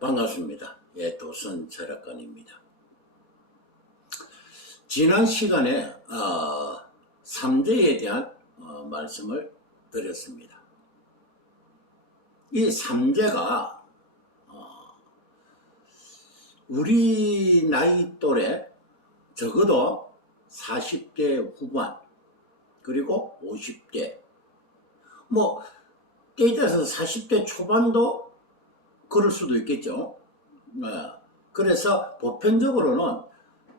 반갑습니다. 예, 도선 철학관입니다. 지난 시간에 삼재에 대한 말씀을 드렸습니다. 이 삼재가 우리 나이 또래 적어도 40대 후반 그리고 50대 뭐 때에 따라서 40대 초반도 그럴 수도 있겠죠. 그래서 보편적으로는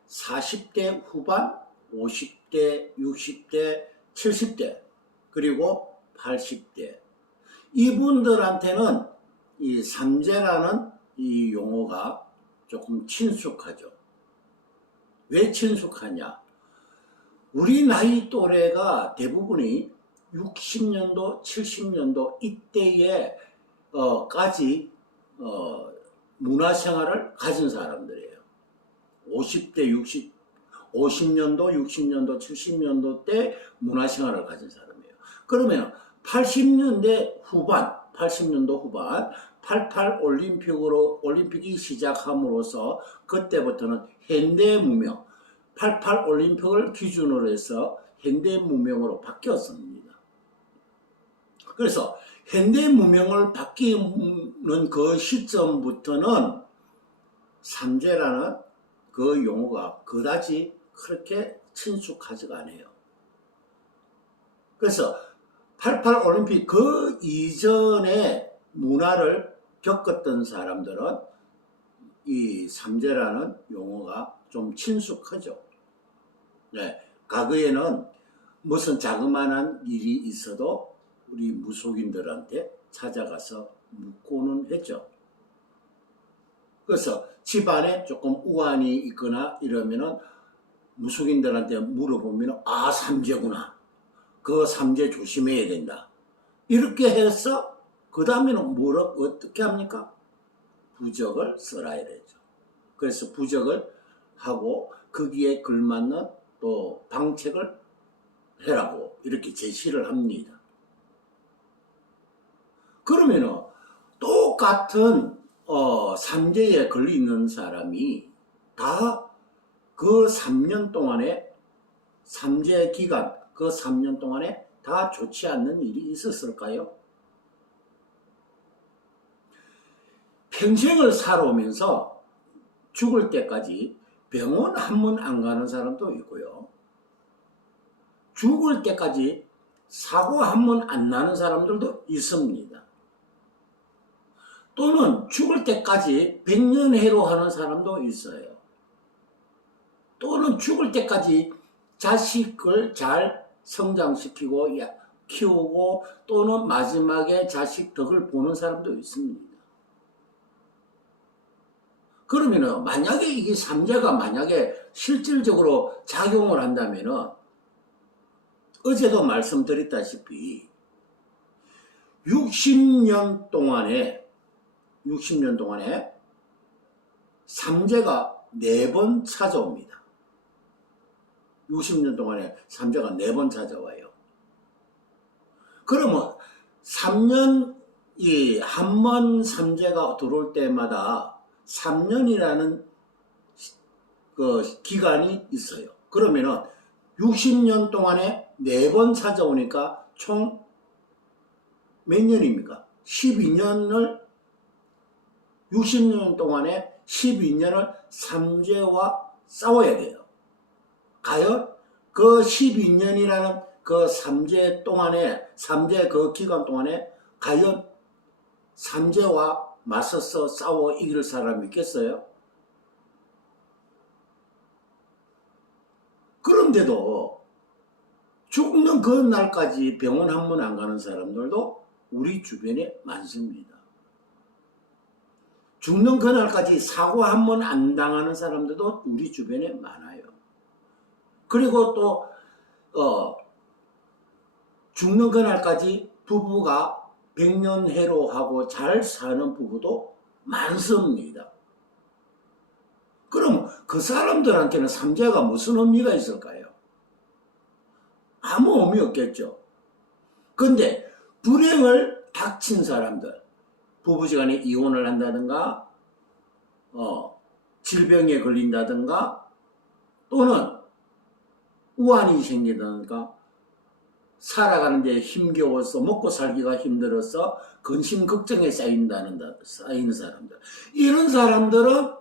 40대 후반, 50대, 60대, 70대, 그리고 80대. 이분들한테는 이 삼재라는 이 용어가 조금 친숙하죠. 왜 친숙하냐? 우리 나이 또래가 대부분이 60년도, 70년도 이때에 까지 문화생활을 가진 사람들이에요. 50년도, 60년도, 70년도 때 문화생활을 가진 사람이에요. 그러면 80년대 후반, 88 올림픽이 시작함으로써 그때부터는 현대문명, 88 올림픽을 기준으로 해서 현대문명으로 바뀌었습니다. 그래서 현대문명을 바뀌는 그 시점부터는 삼재라는 그 용어가 그다지 그렇게 친숙하지가 않아요. 그래서 88 올림픽 그 이전에 문화를 겪었던 사람들은 이 삼재라는 용어가 좀 친숙하죠. 네, 과거에는 무슨 자그마한 일이 있어도 우리 무속인들한테 찾아가서 묻고는 했죠. 그래서 집안에 조금 우환이 있거나 이러면은 무속인들한테 물어보면 삼재구나. 그 삼재 조심해야 된다. 이렇게 해서 그 다음에는 어떻게 합니까? 부적을 써라야 되죠. 그래서 부적을 하고 거기에 걸맞는 또 방책을 해라고 이렇게 제시를 합니다. 그러면은 똑같은 삼재에 걸려있는 사람이 다 그 3년 동안에 삼재 기간 그 3년 동안에 다 좋지 않는 일이 있었을까요? 평생을 살아오면서 죽을 때까지 병원 한 번 안 가는 사람도 있고요. 죽을 때까지 사고 한 번 안 나는 사람들도 있습니다. 또는 죽을 때까지 백년해로 하는 사람도 있어요. 또는 죽을 때까지 자식을 잘 성장시키고 키우고 또는 마지막에 자식 덕을 보는 사람도 있습니다. 그러면은 만약에 이게 삼재가 만약에 실질적으로 작용을 한다면은 어제도 말씀드렸다시피 60년 동안에 삼재가 4번 찾아옵니다. 60년 동안에 삼재가 4번 찾아와요. 그러면 3년 한 번 삼재가 들어올 때마다 3년이라는 그 기간이 있어요. 그러면은 60년 동안에 4번 찾아오니까 총 몇 년입니까? 12년을 60년 동안에 12년을 삼재와 싸워야 돼요. 과연 그 12년이라는 그 삼재 그 기간 동안에 과연 삼재와 맞서서 싸워 이길 사람이 있겠어요? 그런데도 죽는 그 날까지 병원 한 번 안 가는 사람들도 우리 주변에 많습니다. 죽는 그날까지 사고 한 번 안 당하는 사람들도 우리 주변에 많아요. 그리고 또 죽는 그날까지 부부가 백년해로하고 잘 사는 부부도 많습니다. 그럼 그 사람들한테는 삼재가 무슨 의미가 있을까요? 아무 의미 없겠죠. 근데 불행을 닥친 사람들, 부부지간에 이혼을 한다든가 질병에 걸린다든가 또는 우환이 생기다든가 살아가는데 힘겨워서 먹고 살기가 힘들어서 근심 걱정에 쌓이는 사람들, 이런 사람들은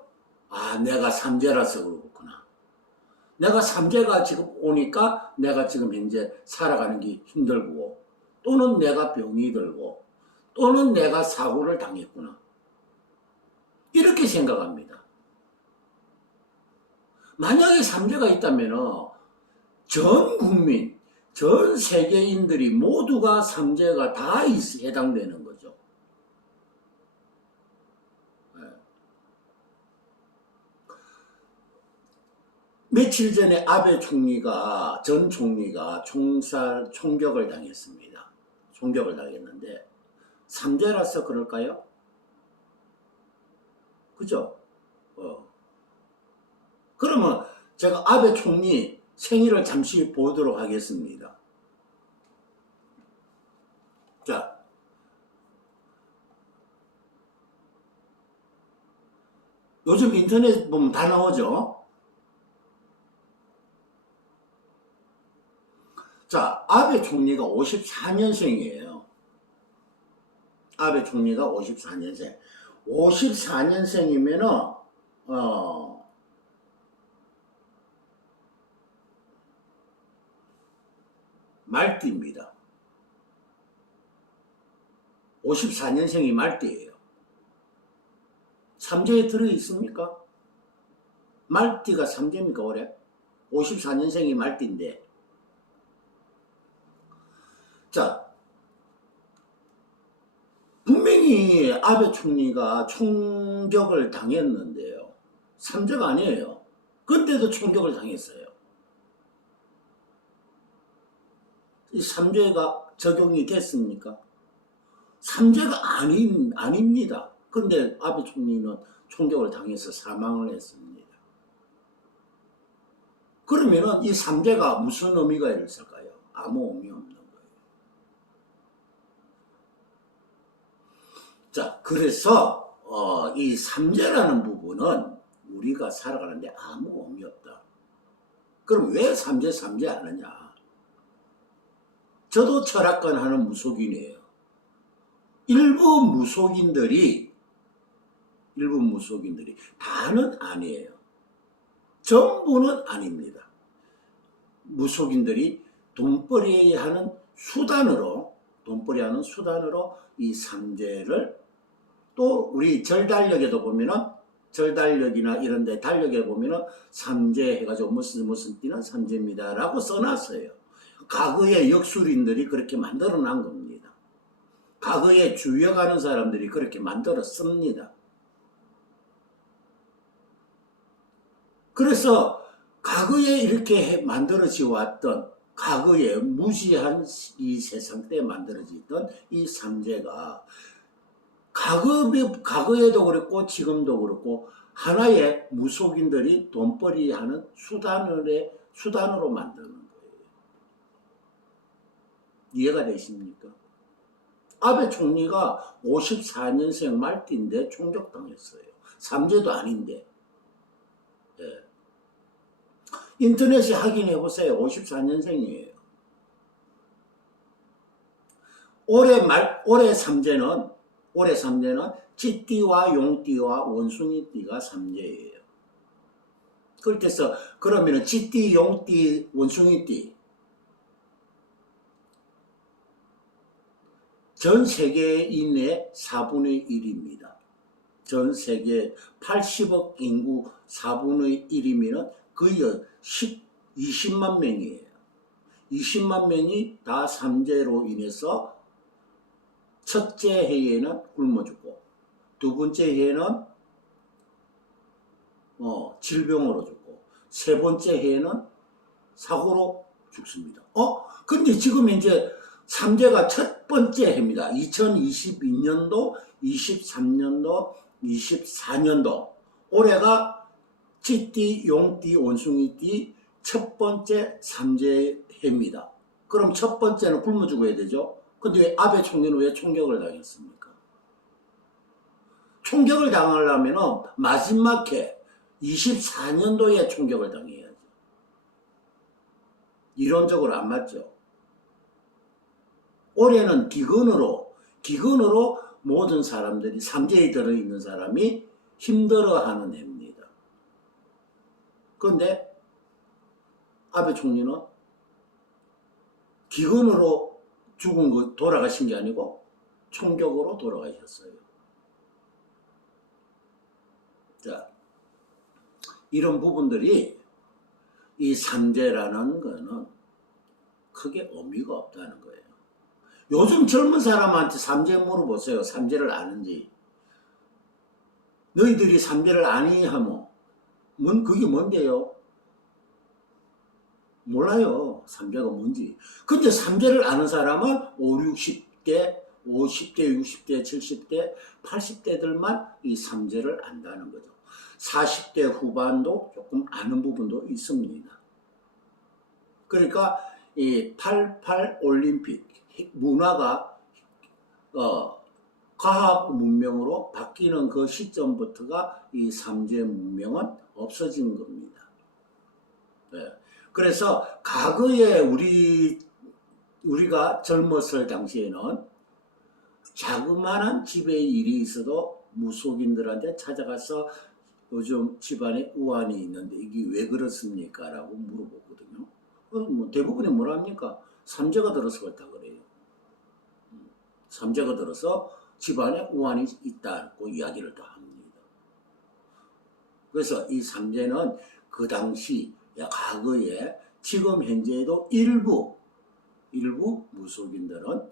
내가 삼재라서 그렇구나, 내가 삼재가 지금 오니까 내가 지금 현재 살아가는 게 힘들고 또는 내가 병이 들고 또는 내가 사고를 당했구나, 이렇게 생각합니다. 만약에 삼재가 있다면 전 국민, 전 세계인들이 모두가 삼재가 다 해당되는 거죠. 며칠 전에 아베 총리가, 전 총리가 총격을 당했습니다. 총격을 당했는데 삼재라서 그럴까요? 그죠? 그러면 제가 아베 총리 생일을 잠시 보도록 하겠습니다. 자, 요즘 인터넷 보면 다 나오죠? 자, 아베 총리가 54년생이에요. 아베 총리가 54년생. 54년생이면은, 말띠입니다. 54년생이 말띠예요. 삼재에 들어있습니까? 말띠가 삼재입니까 올해? 54년생이 말띠인데. 자, 분명히 아베 총리가 총격을 당했는데요, 삼재가 아니에요. 그때도 총격을 당했어요. 이 삼재가 적용이 됐습니까? 삼재가 아닙니다. 근데 아베 총리는 총격을 당해서 사망을 했습니다. 그러면은 이 삼재가 무슨 의미가 있을까요? 아무 의미 없는 거예요. 자, 그래서 이 삼재라는 부분은 우리가 살아가는데 아무 의미 없다. 그럼 왜 삼재 하느냐? 저도 철학관 하는 무속인이에요. 일부 무속인들이 다는 아니에요. 전부는 아닙니다. 무속인들이 돈벌이 하는 수단으로 이 삼재를, 또 우리 절달력에도 보면은, 절달력이나 이런 데 달력에 보면은 삼재 해가지고 무슨 띠는 삼재입니다 라고 써놨어요. 과거의 역술인들이 그렇게 만들어 놓은 겁니다. 과거에 주역하는 사람들이 그렇게 만들었습니다. 그래서 과거에 이렇게 만들어져 왔던, 과거에 무지한 이 세상 때 만들어졌던 이 삼재가 과거에도 그렇고 지금도 그렇고 하나의 무속인들이 돈벌이 하는 수단으로 만드는 거예요. 이해가 되십니까? 아베 총리가 54년생 말띠인데 총격당했어요. 삼재도 아닌데. 예. 인터넷에 확인해 보세요. 54년생이에요. 올해 삼재는 쥐띠와 용띠와 원숭이띠가 삼재예요. 그래서 그러면은 쥐띠, 용띠, 원숭이띠, 전 세계인의 4분의 1입니다. 전 세계 80억 인구 4분의 1이면 거의 20만 명이에요. 20만 명이 다 삼재로 인해서 첫째 해에는 굶어 죽고, 두 번째 해에는 질병으로 죽고, 세 번째 해에는 사고로 죽습니다. 근데 지금 이제 삼재가 첫 번째 해입니다. 2022년도, 23년도, 24년도. 올해가 쥐띠, 용띠, 원숭이띠 첫 번째 삼재 해입니다. 그럼 첫 번째는 굶어 죽어야 되죠. 근데 왜 아베 총리는 왜 총격을 당했습니까? 총격을 당하려면 마지막 해 24년도에 총격을 당해야죠. 이론적으로 안 맞죠. 올해는 기근으로 모든 사람들이 삼재에 들어있는 사람이 힘들어하는 해입니다. 그런데 아베 총리는 기근으로 죽은 거 돌아가신 게 아니고 총격으로 돌아가셨어요. 자, 이런 부분들이 이 삼재라는 거는 크게 의미가 없다는 거예요. 요즘 젊은 사람한테 삼재 물어보세요. 삼재를 아는지. 너희들이 삼재를 아니 하면 그게 뭔데요? 몰라요. 삼재가 뭔지. 근데 삼재를 아는 사람은 5, 60대, 50대, 60대, 70대, 80대들만 이 삼재를 안다는 거죠. 40대 후반도 조금 아는 부분도 있습니다. 그러니까 이 88 올림픽 문화가 과학 문명으로 바뀌는 그 시점부터가 이 삼재 문명은 없어진 겁니다. 네. 그래서 과거에 우리가 젊었을 당시에는 자그마한 집에 일이 있어도 무속인들한테 찾아가서 요즘 집안에 우환이 있는데 이게 왜 그렇습니까? 라고 물어보거든요. 뭐 대부분이 뭐랍니까? 삼재가 들어서 그렇다 그래요. 삼재가 들어서 집안에 우환이 있다고 이야기를 다 합니다. 그래서 이 삼재는 그 당시 과거에 지금 현재에도 일부 무속인들은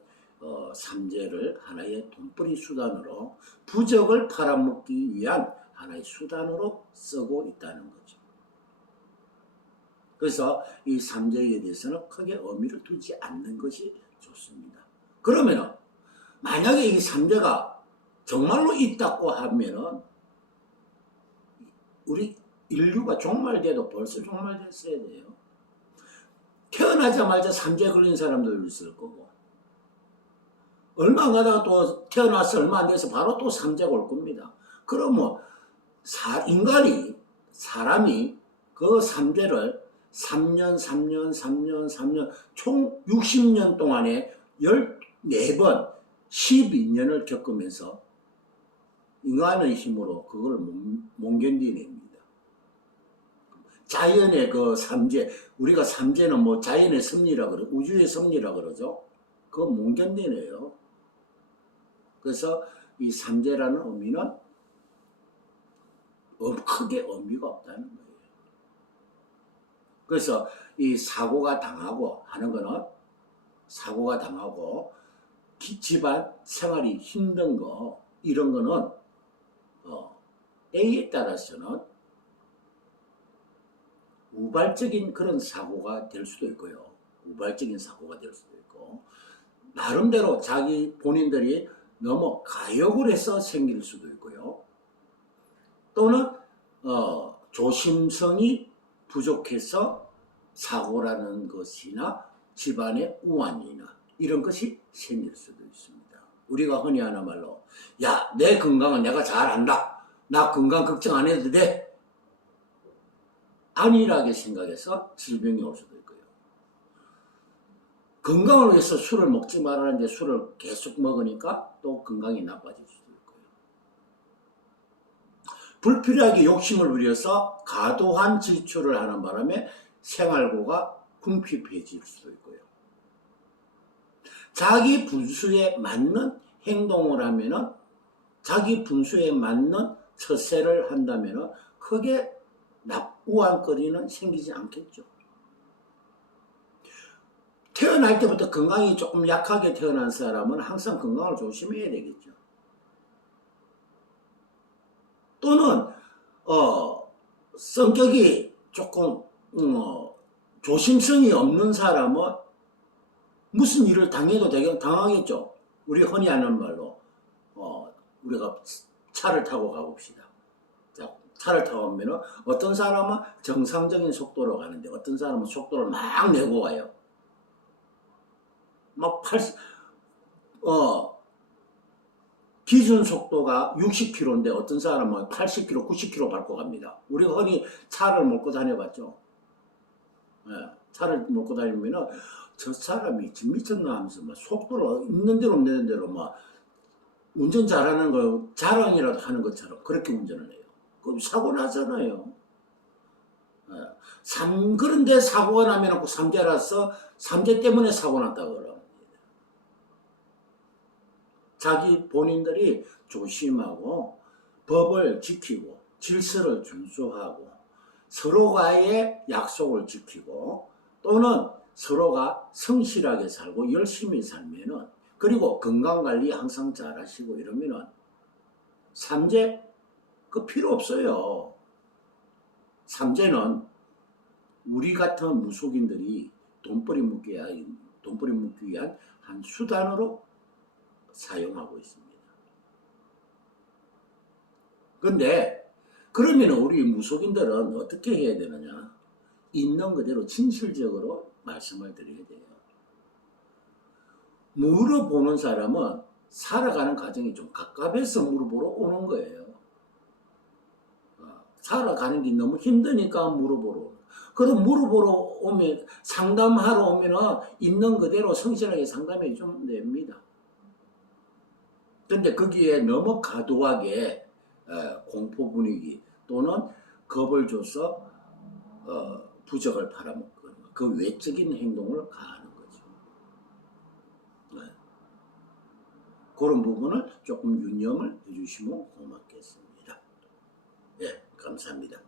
삼재를 하나의 돈벌이 수단으로 부적을 팔아먹기 위한 하나의 수단으로 쓰고 있다는 거죠. 그래서 이 삼재에 대해서는 크게 의미를 두지 않는 것이 좋습니다. 그러면은 만약에 이 삼재가 정말로 있다고 하면은 우리 인류가 종말돼도 벌써 종말됐어야 돼요. 태어나자마자 삼재에 걸린 사람도 있을 거고 얼마 안 가다가 또 태어나서 얼마 안 돼서 바로 또 삼재가 올 겁니다. 그러면 사람이 그 삼재를 3년 총 60년 동안에 14번 12년을 겪으면서 인간의 힘으로 그걸 못 견디냅니다. 자연의 그 삼재, 우리가 삼재는 뭐 자연의 섭리라 그러죠. 우주의 섭리라 그러죠. 그거 못 견디네요. 그래서 이 삼재라는 의미는 크게 의미가 없다는 거예요. 그래서 이 사고가 당하고 하는 거는 사고가 당하고 집안 생활이 힘든 거 이런 거는 때에 따라서는 우발적인 그런 사고가 될 수도 있고요. 우발적인 사고가 될 수도 있고 나름대로 자기 본인들이 너무 가욕을 해서 생길 수도 있고요. 또는 조심성이 부족해서 사고라는 것이나 집안의 우환이나 이런 것이 생길 수도 있습니다. 우리가 흔히 하는 말로 야, 내 건강은 내가 잘 안다. 나 건강 걱정 안 해도 돼. 안일하게 생각해서 질병이 올 수도 있고요. 건강을 위해서 술을 먹지 말라는데 술을 계속 먹으니까 또 건강이 나빠질 수도 있고요. 불필요하게 욕심을 부려서 과도한 지출을 하는 바람에 생활고가 궁핍해질 수도 있고요. 자기 분수에 맞는 행동을 하면은 자기 분수에 맞는 처세를 한다면은 크게 우환거리는 생기지 않겠죠. 태어날 때부터 건강이 조금 약하게 태어난 사람은 항상 건강을 조심해야 되겠죠. 또는 성격이 조금 조심성이 없는 사람은 무슨 일을 당해도 되게 당하겠죠. 우리 흔히 하는 말로 우리가 차를 타고 가봅시다. 자, 차를 타고 가면 어떤 사람은 정상적인 속도로 가는데 어떤 사람은 속도를 막 내고 가요. 막 기준 속도가 60km인데 어떤 사람은 80km, 90km 밟고 갑니다. 우리가 흔히 차를 몰고 다녀봤죠. 예, 차를 몰고 다니면은 저 사람이 지금 미쳤나 하면서 막 속도를 있는 대로 없는 대로 막 운전 잘하는 거 자랑이라도 하는 것처럼 그렇게 운전을 해요. 그럼 사고 나잖아요. 예. 그런데 사고가 나면 그 삼재라서 삼재 때문에 사고 났다 그러. 자기 본인들이 조심하고 법을 지키고 질서를 준수하고 서로가의 약속을 지키고 또는 서로가 성실하게 살고 열심히 살면은 그리고 건강관리 항상 잘 하시고 이러면은 삼재 그 필요 없어요. 삼재는 우리 같은 무속인들이 돈벌이 묻기 위한 한 수단으로 사용하고 있습니다. 근데 그러면 우리 무속인들은 어떻게 해야 되느냐? 있는 그대로 진실적으로 말씀을 드려야 돼요. 물어보는 사람은 살아가는 과정이 좀 갑갑해서 물어보러 오는 거예요. 살아가는 게 너무 힘드니까 물어보러 오는. 그럼 물어보러 오면 상담하러 오면은 있는 그대로 성실하게 상담해 좀 됩니다. 근데 거기에 너무 과도하게 공포 분위기 또는 겁을 줘서 부적을 팔아먹거나 그 외적인 행동을 가하는 거죠. 네. 그런 부분을 조금 유념을 해주시면 고맙겠습니다. 예, 감사합니다.